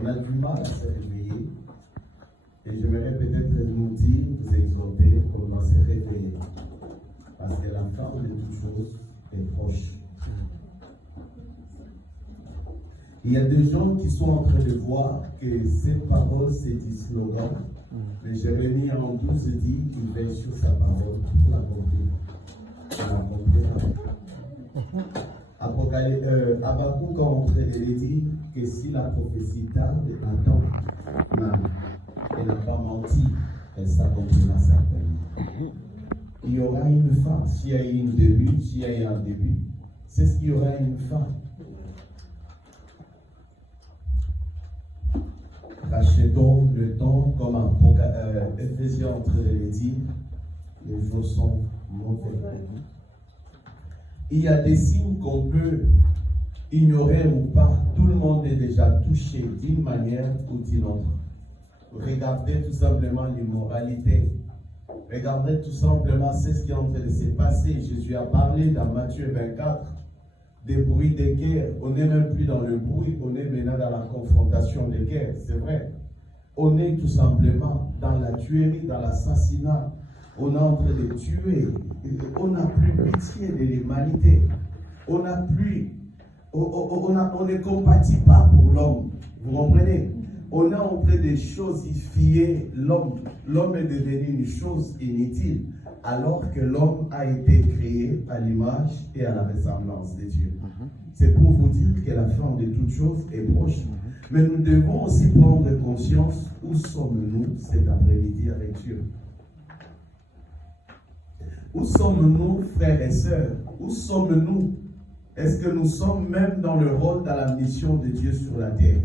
On a du mal à se réveiller. Et j'aimerais peut-être nous dire, vous exhorter comment se réveiller. Parce que la fin de toute chose est proche. Il y a des gens qui sont en train de voir que ces paroles, c'est du slogan. Mais Jérémie en 12 dit qu'il veille sur sa parole pour l'accomplir. Habakkuk est en train de dire que si la prophétie tarde, attend, elle n'a pas menti, elle s'accomplira certainement. Il y aura une fin. S'il y a eu un début, c'est ce qu'il y aura une fin. Rachetons le temps, comme Éphésiens en train de le dire, les jours sont mauvais. Il y a des signes qu'on peut ignorer ou pas. Tout le monde est déjà touché d'une manière ou d'une autre. Regardez tout simplement l'immoralité. Regardez tout simplement ce qui est en train de se passer. Jésus a parlé dans Matthieu 24 des bruits de guerre. On n'est même plus dans le bruit, on est maintenant dans la confrontation de guerre. C'est vrai. On est tout simplement dans la tuerie, dans l'assassinat. On est en train de tuer. On n'a plus pitié de l'humanité. On n'a plus. On ne compatit pas pour l'homme. Vous comprenez? On est en train de chosifier l'homme. L'homme est devenu une chose inutile, alors que l'homme a été créé à l'image et à la ressemblance de Dieu. C'est pour vous dire que la fin de toute chose est proche. Mais nous devons aussi prendre conscience où sommes-nous cet après-midi avec Dieu. Où sommes-nous, frères et sœurs? Où sommes-nous? Est-ce que nous sommes même dans le rôle, dans la mission de Dieu sur la terre?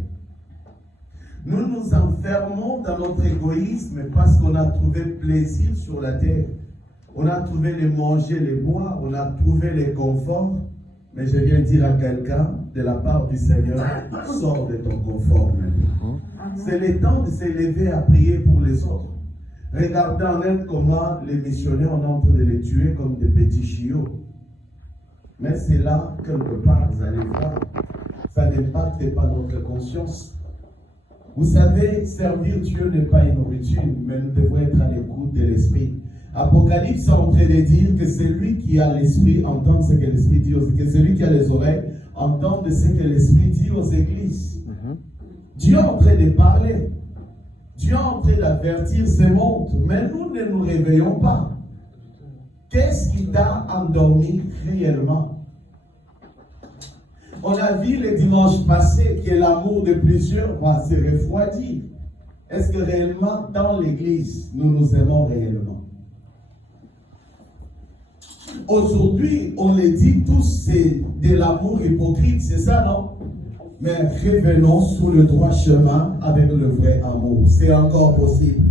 Nous nous enfermons dans notre égoïsme parce qu'on a trouvé plaisir sur la terre. On a trouvé les manger, les boire, on a trouvé les conforts. Mais je viens dire à quelqu'un, de la part du Seigneur, sors de ton confort maintenant. C'est le temps de s'élever à prier pour les autres. Regardez en Inde comment les missionnaires, on est en train de les tuer comme des petits chiots. Mais c'est là, quelque part, vous allez voir, ça n'impacte pas notre conscience. Vous savez, servir Dieu n'est pas une nourriture, mais nous devons être à l'écoute de l'Esprit. Apocalypse est en train de dire que celui qui a l'Esprit entend ce que l'Esprit dit, que celui qui a les oreilles entend ce que l'Esprit dit aux églises. Dieu est en train de parler. Dieu est en train d'avertir ce monde, mais nous ne nous réveillons pas. Qu'est-ce qui t'a endormi réellement? On a vu le dimanche passé que l'amour de plusieurs va se refroidir. Est-ce que réellement, dans l'Église, nous nous aimons réellement? Aujourd'hui, on le dit tous, c'est de l'amour hypocrite, c'est ça, non? Mais revenons sur le droit chemin avec le vrai amour. C'est encore possible.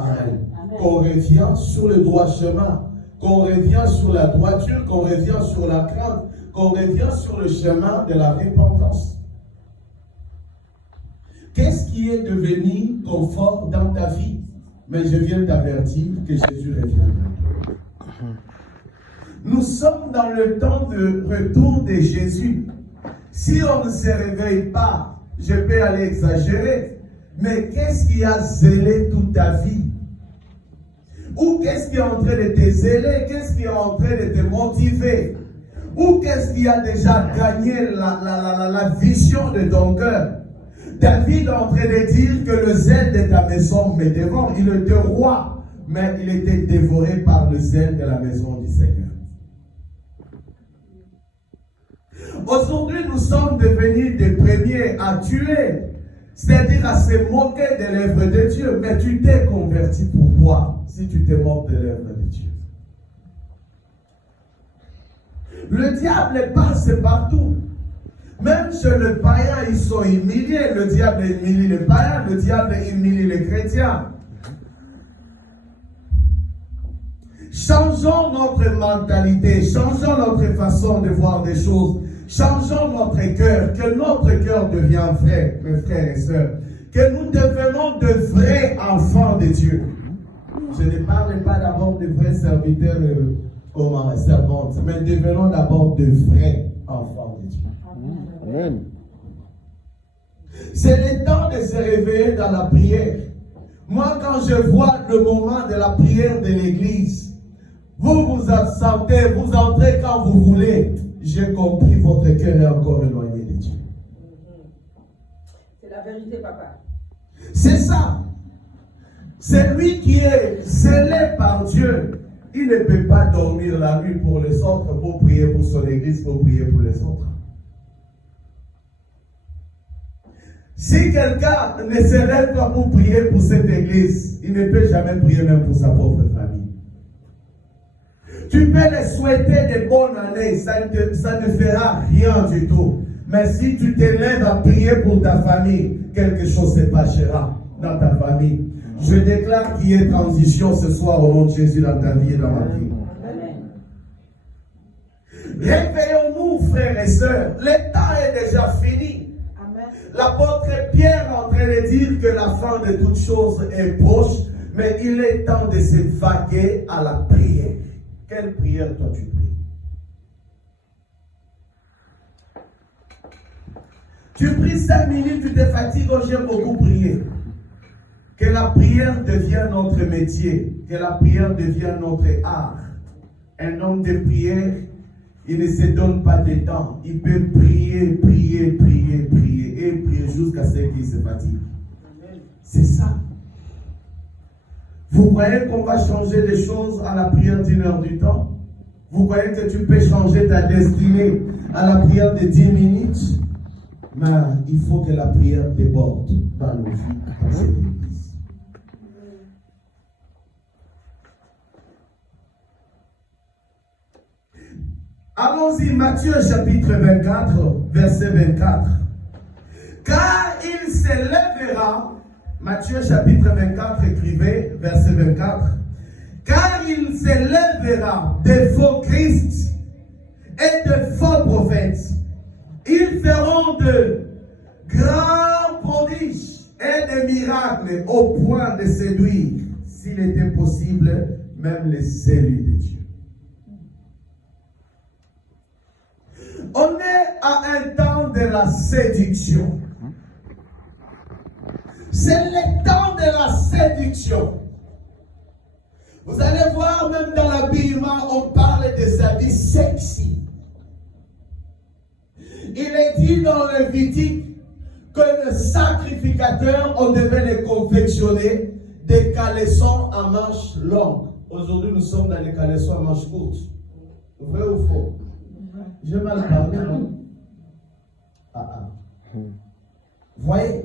Amen. Qu'on revient sur le droit chemin, qu'on revient sur la droiture, qu'on revient sur la crainte, qu'on revient sur le chemin de la repentance. Qu'est-ce qui est devenu confort dans ta vie? Mais je viens t'avertir que Jésus reviendra. Nous sommes dans le temps de retour de Jésus. Si on ne se réveille pas, je peux aller exagérer, mais qu'est-ce qui a zélé toute ta vie? Ou qu'est-ce qui est en train de te zéler? Qu'est-ce qui est en train de te motiver? Ou qu'est-ce qui a déjà gagné la vision de ton cœur? David est en train de dire que le zèle de ta maison me dévore. Il était roi, mais il était dévoré par le zèle de la maison du Seigneur. Aujourd'hui, nous sommes devenus des premiers à tuer, c'est-à-dire à se moquer de l'œuvre de Dieu. Mais tu t'es converti pourquoi si tu te moques de l'œuvre de Dieu? Le diable passe partout. Même chez le païen, ils sont humiliés. Le diable humilie les païens, le diable humilie les chrétiens. Changeons notre mentalité, changeons notre façon de voir des choses, changeons notre cœur, que notre cœur devienne vrai, mes frères et sœurs, que nous devenons de vrais enfants de Dieu. Je ne parle pas d'abord de vrais serviteurs comme servantes, mais devenons d'abord de vrais enfants de Dieu. Amen. C'est le temps de se réveiller dans la prière. Moi, quand je vois le moment de la prière de l'église, vous vous absentez, vous entrez quand vous voulez. J'ai compris, votre cœur est encore éloigné de Dieu. C'est la vérité, papa. C'est ça. C'est lui qui est scellé par Dieu. Il ne peut pas dormir la nuit pour les autres, pour prier pour son église, pour prier pour les autres. Si quelqu'un ne se lève pas pour prier pour cette église, il ne peut jamais prier même pour sa propre famille. Tu peux les souhaiter des bonnes années, ça ne fera rien du tout. Mais si tu te lèves à prier pour ta famille, quelque chose se passera dans ta famille. Je déclare qu'il y ait transition ce soir au nom de Jésus dans ta vie et dans ma vie. Réveillons-nous, frères et sœurs. Le temps est déjà fini. L'apôtre Pierre est en train de dire que la fin de toutes choses est proche, mais il est temps de se vaquer à la prière. Quelle prière toi tu pries? Tu pries 5 minutes, tu te fatigues, oh, j'aime beaucoup prier. Que la prière devienne notre métier, que la prière devienne notre art. Un homme de prière, il ne se donne pas de temps. Il peut prier, prier, prier, prier et prier jusqu'à ce qu'il se fatigue. C'est ça. Vous croyez qu'on va changer les choses à la prière d'une heure du temps? Vous croyez que tu peux changer ta destinée à la prière de 10 minutes? Mais il faut que la prière déborde dans nos vies, dans cette église. Allons-y, Matthieu chapitre 24, verset 24. Car il se lèvera, Matthieu chapitre 24, écrivez, verset 24. Car il se lèvera de faux Christ et de faux prophètes. Ils feront de grands prodiges et de miracles au point de séduire, s'il était possible, même les élus de Dieu. On est à un temps de la séduction. C'est le temps de la séduction. Vous allez voir, même dans l'habillement, on parle des habits sexy. Il est dit dans le Lévitique que le sacrificateur, on devait les confectionner des caleçons à manches longues. Aujourd'hui, nous sommes dans les caleçons à manches courtes. Vrai ou faux? J'ai mal parlé, non? Vous voyez?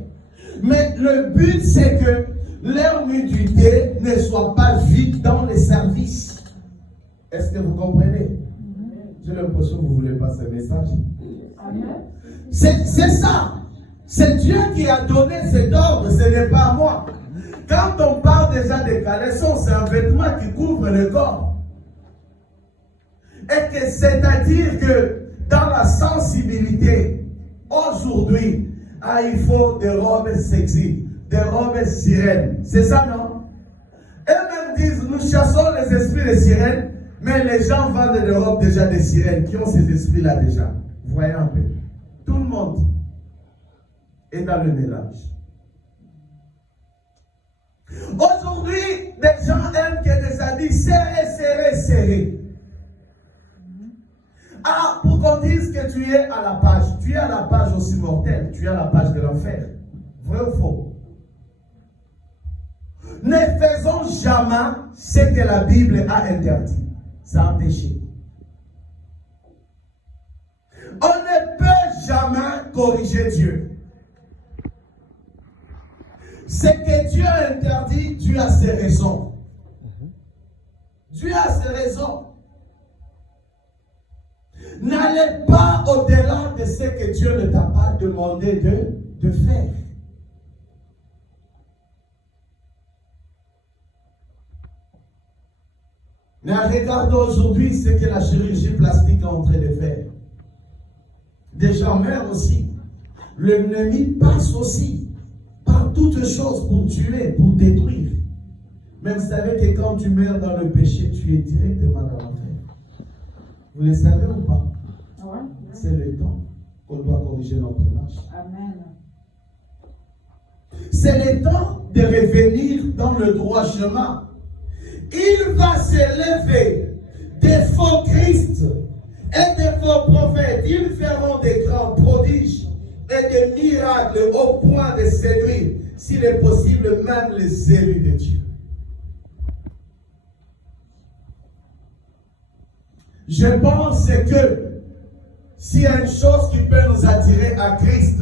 Mais le but, c'est que leur nudité ne soit pas vide dans les services. Est-ce que vous comprenez? J'ai l'impression que vous ne voulez pas ce message. C'est ça. C'est Dieu qui a donné cet ordre, ce n'est pas moi. Quand on parle déjà des caleçons, c'est un vêtement qui couvre le corps. Et que c'est-à-dire que dans la sensibilité, aujourd'hui, il faut des robes sexy, des robes sirènes. C'est ça, non? Eux-mêmes disent, nous chassons les esprits de sirènes, mais les gens vendent des robes déjà de sirènes, qui ont ces esprits-là déjà. Vous voyez un peu? Tout le monde est dans le mélange. Aujourd'hui, des gens aiment que des habits serrés, serrés, serrés. Ah, pour qu'on dise que tu es à la page. Tu es à la page aussi mortelle. Tu es à la page de l'enfer. Vrai ou faux? Ne faisons jamais ce que la Bible a interdit. C'est un péché. On ne peut jamais corriger Dieu. Ce que Dieu a interdit, Dieu a ses raisons. Dieu a ses raisons. N'allez pas au-delà de ce que Dieu ne t'a pas demandé de faire. Mais regardons aujourd'hui ce que la chirurgie plastique est en train de faire. Des gens meurent aussi. L'ennemi passe aussi par toutes choses pour tuer, pour détruire. Mais vous savez que quand tu meurs dans le péché, tu es directement dans l'enfer. Vous le savez ou pas? Ouais. C'est le temps qu'on doit corriger notre marche. Amen. c'est le temps de revenir dans le droit chemin. Il va s'élever des faux Christ et des faux prophètes. Ils feront des grands prodiges et des miracles au point de séduire, s'il est possible, même les élus de Dieu. Je pense que s'il y a une chose qui peut nous attirer à Christ,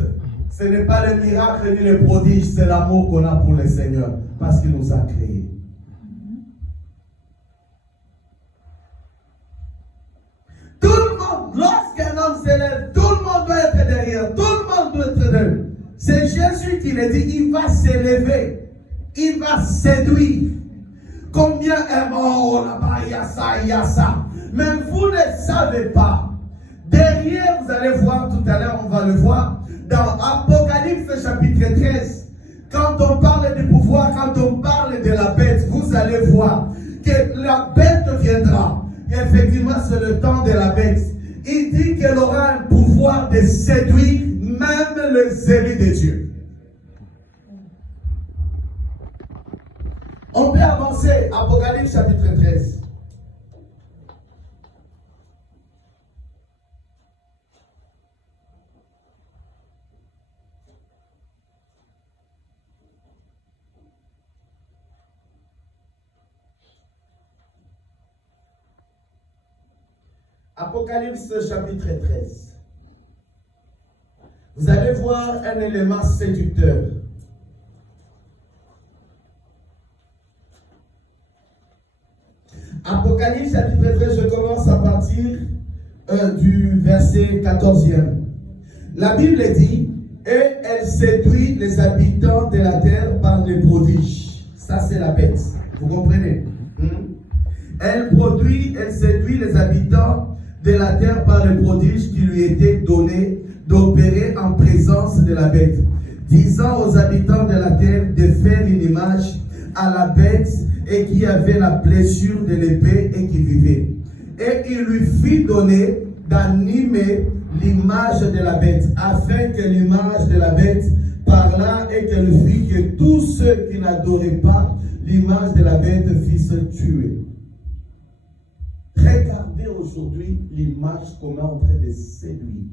ce n'est pas les miracles ni les prodiges, c'est l'amour qu'on a pour le Seigneur, parce qu'il nous a créés. Tout le monde, lorsqu'un homme s'élève, tout le monde doit être derrière, tout le monde doit être derrière. C'est Jésus qui le dit, il va s'élever, il va séduire. Combien est mort là-bas, il y a ça. Mais vous ne savez pas. Derrière, vous allez voir tout à l'heure, on va le voir, dans Apocalypse chapitre 13, quand on parle du pouvoir, quand on parle de la bête, vous allez voir que la bête viendra. Et effectivement, c'est le temps de la bête. Il dit qu'elle aura un pouvoir de séduire même les élus de Dieu. On peut avancer, Apocalypse chapitre 13. Apocalypse chapitre 13. Vous allez voir un élément séducteur. Apocalypse chapitre 13, je commence à partir du verset 14e. La Bible dit, et elle séduit les habitants de la terre par les prodiges. Ça, c'est la bête. Vous comprenez? Elle séduit les habitants de la terre par les prodiges qui lui étaient donnés d'opérer en présence de la bête, disant aux habitants de la terre de faire une image à la bête et qui avait la blessure de l'épée et qui vivait. Et il lui fit donner d'animer l'image de la bête, afin que l'image de la bête parlât et qu'elle fit que tous ceux qui n'adoraient pas l'image de la bête fissent tuer. Regardez aujourd'hui l'image qu'on est en train de séduire.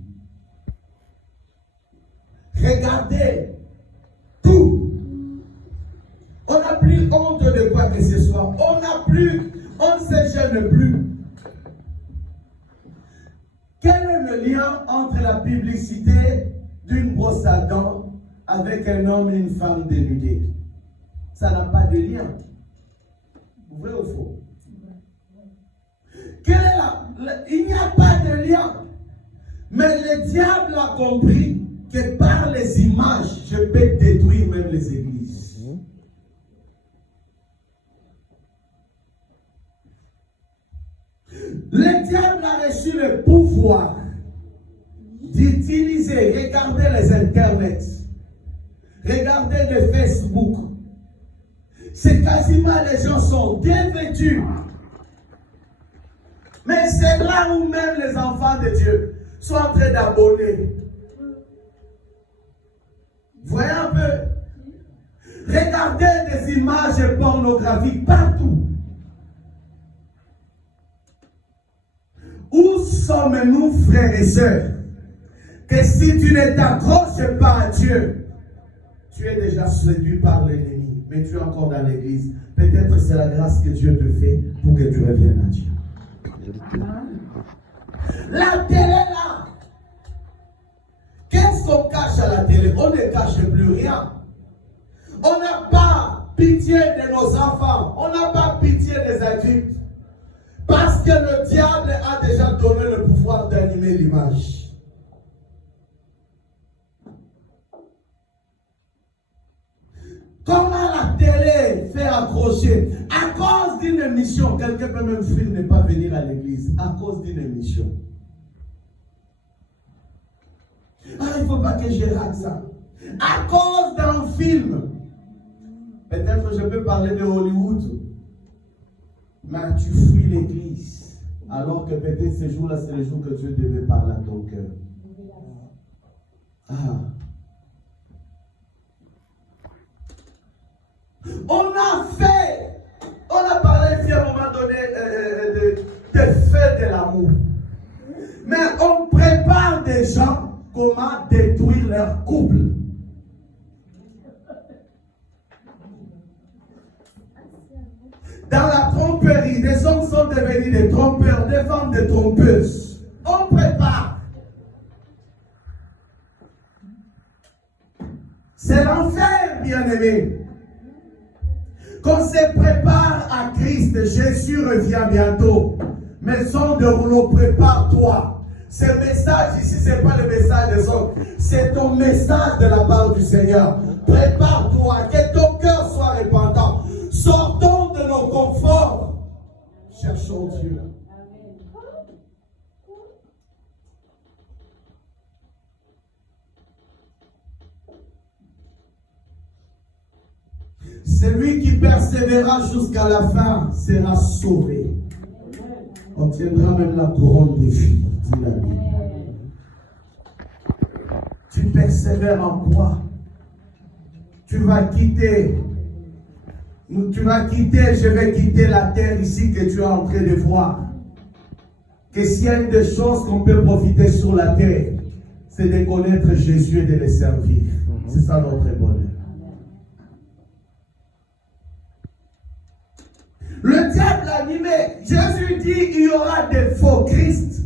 Regardez tout. On n'a plus honte de quoi que ce soit. On ne se gêne plus. Quel est le lien entre la publicité d'une brosse à dents avec un homme et une femme dénudés? Ça n'a pas de lien. Vrai ou faux? Il n'y a pas de lien. Mais le diable a compris que par les images, je peux détruire même les églises. Le diable a reçu le pouvoir d'utiliser, regardez les internets, regardez le Facebook. C'est quasiment les gens sont bien vêtus. Mais c'est là où même les enfants de Dieu sont en train d'abonner. Voyez un peu. Regardez des images pornographiques partout. Où sommes-nous, frères et sœurs, que si tu ne t'accroches pas à Dieu, tu es déjà séduit par l'ennemi, mais tu es encore dans l'église. Peut-être c'est la grâce que Dieu te fait pour que tu reviennes à Dieu. La télé là, qu'est-ce qu'on cache à la télé? On ne cache plus rien. On n'a pas pitié de nos enfants, on n'a pas pitié des adultes, parce que le diable a déjà donné le pouvoir d'animer l'image. Comment la télé fait accrocher? À cause d'une émission. Quelqu'un peut même fuir ne pas venir à l'église. À cause d'une émission. Ah, il ne faut pas que je rate ça. À cause d'un film. Peut-être je peux parler de Hollywood. Mais tu fuis l'église. Alors que peut-être ce jour-là, c'est le jour que Dieu devait parler à ton cœur. Ah. On a parlé ici à un moment donné des faits de l'amour. Mais on prépare des gens comment détruire leur couple. Dans la tromperie, des hommes sont devenus des trompeurs, des femmes des trompeuses. On prépare. C'est l'enfer, bien-aimé. Qu'on se prépare à Christ, Jésus revient bientôt. Maison de rouleau, prépare-toi. Ce message ici, ce n'est pas le message des autres. C'est ton message de la part du Seigneur. Prépare-toi, que ton cœur soit repentant. Sortons de nos conforts. Cherchons Dieu. Celui qui persévérera jusqu'à la fin sera sauvé. On tiendra même la couronne des filles, dit la Bible. Tu persévères en quoi? Tu vas quitter, je vais quitter la terre ici que tu es en train de voir. Que s'il y a une des choses qu'on peut profiter sur la terre, c'est de connaître Jésus et de le servir. C'est ça notre bonheur. Le diable a animé. Jésus dit il y aura des faux Christ.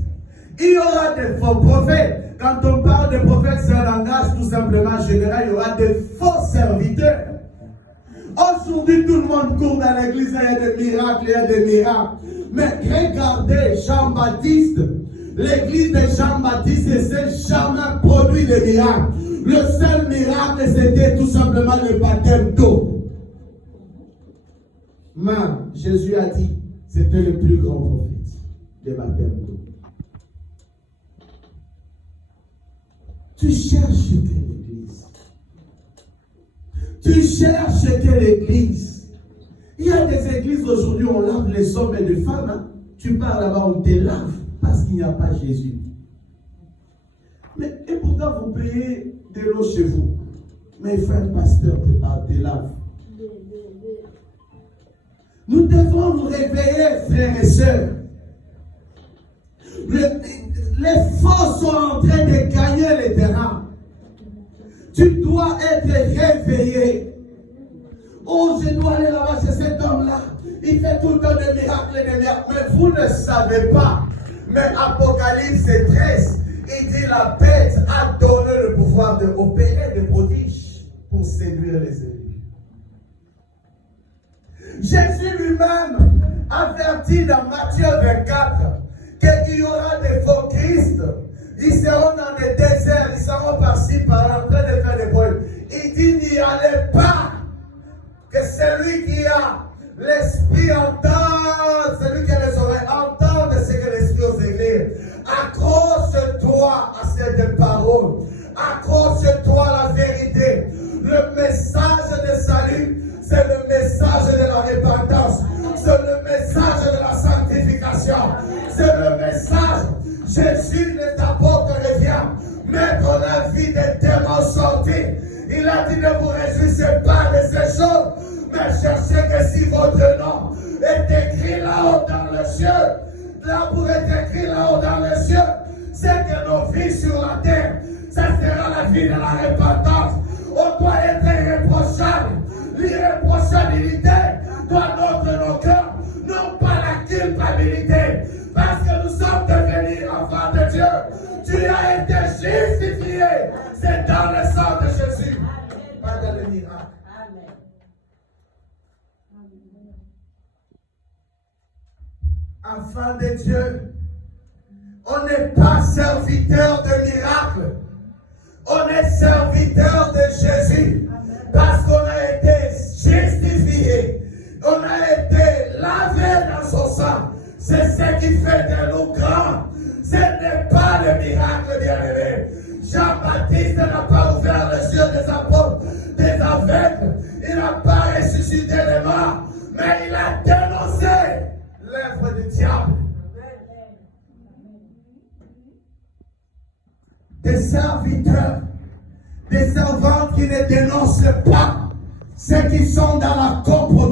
Il y aura des faux prophètes. Quand on parle de prophètes, c'est un langage tout simplement général. Il y aura des faux serviteurs. Aujourd'hui, tout le monde court dans l'église. Il y a des miracles, il y a des miracles. Mais regardez Jean-Baptiste. L'église de Jean-Baptiste ne s'est jamais produit de miracles. Le seul miracle, c'était tout simplement le baptême d'eau. Mais Jésus a dit, c'était le plus grand prophète de baptême d'eau. Tu cherches quelle église? Tu cherches quelle église? Il y a des églises aujourd'hui, on lave les hommes et les femmes. Hein? Tu pars là-bas, on te lave parce qu'il n'y a pas Jésus. Mais et pourtant, vous payez de l'eau chez vous. Mais frère pasteur te lave. Nous devons nous réveiller, frères et sœurs. Les faux sont en train de gagner le terrain. Tu dois être réveillé. Oh, je dois aller là-bas chez cet homme-là. Il fait tout le temps des miracles, des miracles. Mais vous ne savez pas. Mais Apocalypse 13, il dit la bête a donné le pouvoir d'opérer des prodiges pour séduire les élus. Jésus lui-même avertit dans Matthieu 24 qu'il y aura des faux Christ. Ils seront dans les déserts, ils seront par-ci, par-là, en train de faire des problèmes. Il dit n'y allez pas. Que celui qui a l'esprit entend, celui qui a les oreilles entende ce que l'esprit aux églises. Accroche-toi à cette parole. Accroche-toi à la vérité. Le message de salut, c'est le message de la repentance. C'est le message de la sanctification. C'est le message. Jésus, les apôtres revient. Mettre la vie des démons sortis. Il a dit ne vous réjouissez pas de ces choses, mais cherchez que si votre nom est écrit là-haut dans le ciel, là pour être écrit là-haut dans le ciel, c'est que nos vies sur la terre, ça sera la vie de la repentance. On doit être irréprochable. L'irréprochabilité doit notre nos cœurs, non pas la culpabilité, parce que nous sommes devenus enfants de Dieu. Tu as été justifié. C'est dans le sang de Jésus, pas dans le miracle. Enfants de Dieu, on n'est pas serviteur de miracles. On est serviteur de Jésus. Parce qu'on a été justifié. On a été lavé dans son sang. C'est ce qui fait de nous grands. Ce n'est pas le miracle, bien-aimé. Jean-Baptiste n'a pas ouvert les yeux des apôtres, des aveugles. Il n'a pas ressuscité les morts. Mais il a dénoncé l'œuvre du diable. Des serviteurs, des servantes qui ne dénoncent pas ceux qui sont dans la corporation